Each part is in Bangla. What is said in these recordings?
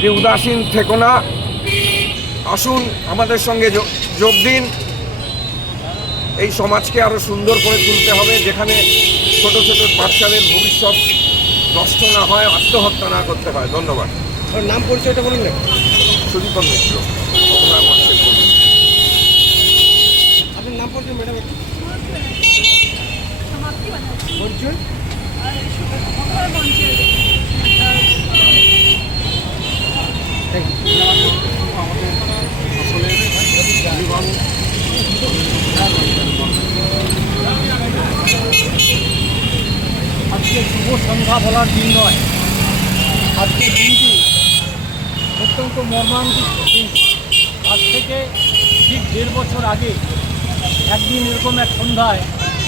যে উদাসীন থেকো না, আসুন আমাদের সঙ্গে যোগ দিন। এই সমাজকে আরো সুন্দর করে তুলতে হবে, যেখানে ছোট ছোট বাচ্চাদের ভবিষ্যৎ নষ্ট না হয়, আত্মহত্যা না করতে হয়। ধন্যবাদ। নাম পরিচয়টা বলুন না। সুদীপন মিত্র, অপরাধ মঞ্চের কর্মী। আপনার নাম পরিচয় ম্যাডাম? পরিচয় আজকে শুভ সন্ধ্যা বলার দিন নয়, আজকের দিনটি অত্যন্ত মর্মান্তিক দিন। আজ থেকে ঠিক 1.5 বছর আগে একদিন এরকম এক সন্ধ্যায়,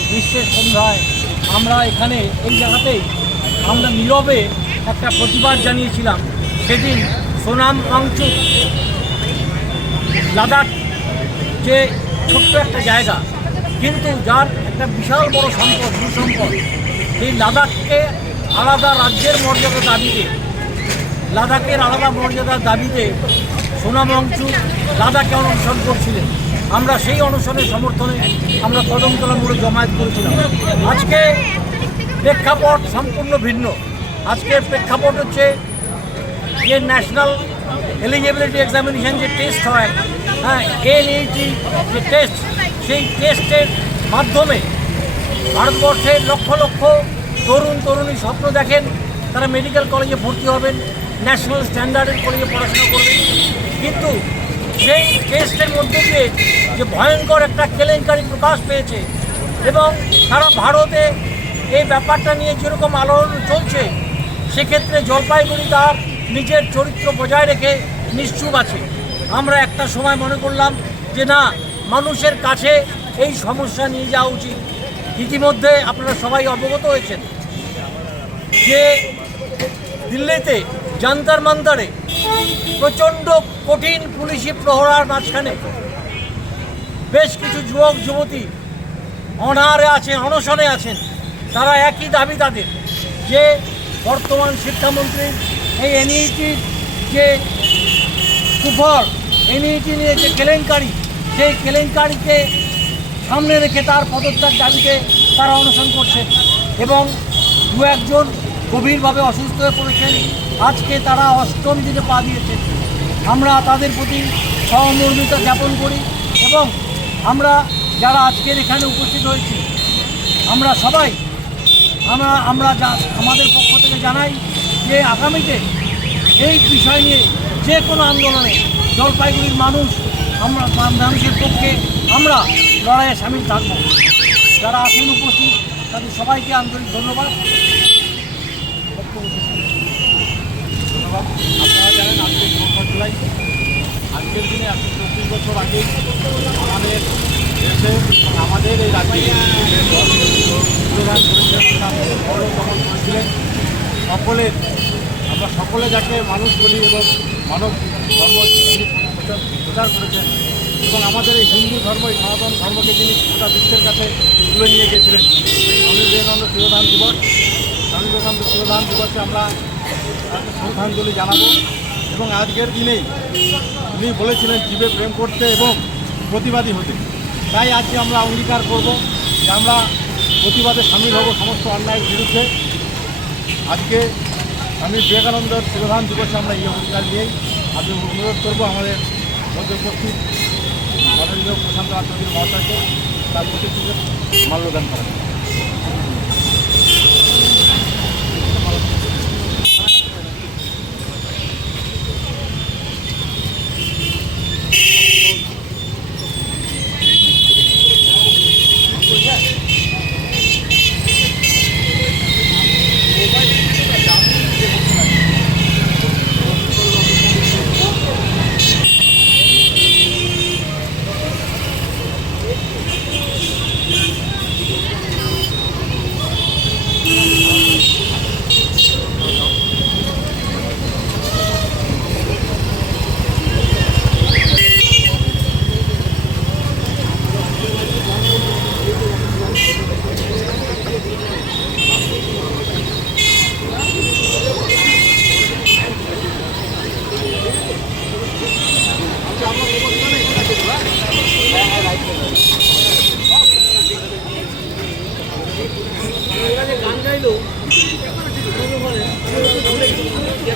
গ্রীষ্মের সন্ধ্যায়, আমরা এখানে এই জায়গাতেই আমরা নীরবে একটা প্রতিবাদ জানিয়েছিলাম। সেদিন সোনাম ওয়াংচুক লাদাখ যে ছোট্ট একটা জায়গা, কিন্তু যার একটা বিশাল বড় সম্পদ, ভূসম্পদ, সেই লাদাখকে আলাদা রাজ্যের মর্যাদা দাবিতে, লাদাখের আলাদা মর্যাদার দাবিতে সোনাম ওয়াংচুক লাদাখে অনশন করছিলেন। আমরা সেই অনশনের সমর্থনে আমরা কদমতলা মোড়ে জমায়েত করেছিলাম। আজকে প্রেক্ষাপট সম্পূর্ণ ভিন্ন। আজকের প্রেক্ষাপট হচ্ছে যে ন্যাশনাল এলিজিবিলিটি এক্সামিনেশন যে টেস্ট হয়, হ্যাঁ, এনইটি যে টেস্ট, সেই টেস্টের মাধ্যমে ভারতবর্ষের লক্ষ লক্ষ তরুণ তরুণী স্বপ্ন দেখেন তারা মেডিকেল কলেজে ভর্তি হবেন, ন্যাশনাল স্ট্যান্ডার্ডের কলেজে পড়াশোনা করবেন। কিন্তু সেই টেস্টের মধ্যে দিয়ে যে ভয়ঙ্কর একটা কেলেঙ্কারি প্রকাশ পেয়েছে এবং সারা ভারতে এই ব্যাপারটা নিয়ে যেরকম আলোড়ন চলছে, সেক্ষেত্রে জলপাইগুড়ি তার নিজের চরিত্র বজায় রেখে নিশ্চুপ আছে। আমরা একটা সময় মনে করলাম যে না, মানুষের কাছে এই সমস্যা নিয়ে যাওয়া উচিত। ইতিমধ্যে আপনারা সবাই অবগত হয়েছেন যে দিল্লিতে জান্তর মন্তরে প্রচণ্ড কঠিন পুলিশি প্রহরার মাঝখানে বেশ কিছু যুবক যুবতী অনাহারে আছেন, অনশনে আছেন। তারা একই দাবি তাদের, যে বর্তমান শিক্ষামন্ত্রীর এই এনইটির যে কুফল, এনইটি নিয়ে যে কেলেঙ্কারি, সেই কেলেঙ্কারিকে সামনে রেখে তার পদত্যাগ দাবিতে তারা অনশন করছেন এবং দু একজন গভীরভাবে অসুস্থ হয়ে পড়েছেন। আজকে তারা 8ম দিনে পা দিয়েছেন। আমরা তাদের প্রতি সহমর্মিতা জ্ঞাপন করি এবং আমরা যারা আজকের এখানে উপস্থিত হয়েছি, আমরা সবাই আমাদের পক্ষ থেকে জানাই যে আগামীতে এই বিষয় নিয়ে যে কোনো আন্দোলনে জলপাইগুড়ির মানুষের পক্ষে আমরা লড়াইয়ে সামিল থাকব। যারা আছেন উপস্থিত তাদের সবাইকে আন্তরিক ধন্যবাদ। আপনারা জানেন আজকে 4 জুলাই, আজকের দিনে 124 বছর আগে আমাদের দেশে আমাদের এই রাজ্যে প্রদান করেছিলেন, বড় দমন করেছিলেন। আমরা সকলে যাকে মানুষ বলি এবং মানব ধর্ম তিনি প্রচার করেছেন এবং আমাদের এই হিন্দু ধর্ম, এই সনাতন ধর্মকে তিনি গোটা বিশ্বের কাছে তুলে নিয়ে গিয়েছিলেন। স্বামী বিবেকানন্দ শিরোধান দিবস, স্বামী বিবেকানন্দ শিরোধান দিবসে আমরা শ্রদ্ধাঞ্জলি জানাবো এবং আজকের দিনেই তিনি বলেছিলেন জীবে প্রেম করতে এবং প্রতিবাদী হতে। তাই আজকে আমরা অঙ্গীকার করব যে আমরা প্রতিবাদে সামিল হব সমস্ত অন্যায়ের বিরুদ্ধে। আজকে স্বামী বিবেকানন্দের শিরোধান দিবসে আমরা এই অঙ্গীকার নিয়েই আজকে অনুরোধ করবো আমাদের মধ্যে উপস্থিত মাননীয় প্রশান্ত চৌধুরী মহাশয়কে তার প্রতিশ্রুতিতে মাল্যদান করা। চাইলেও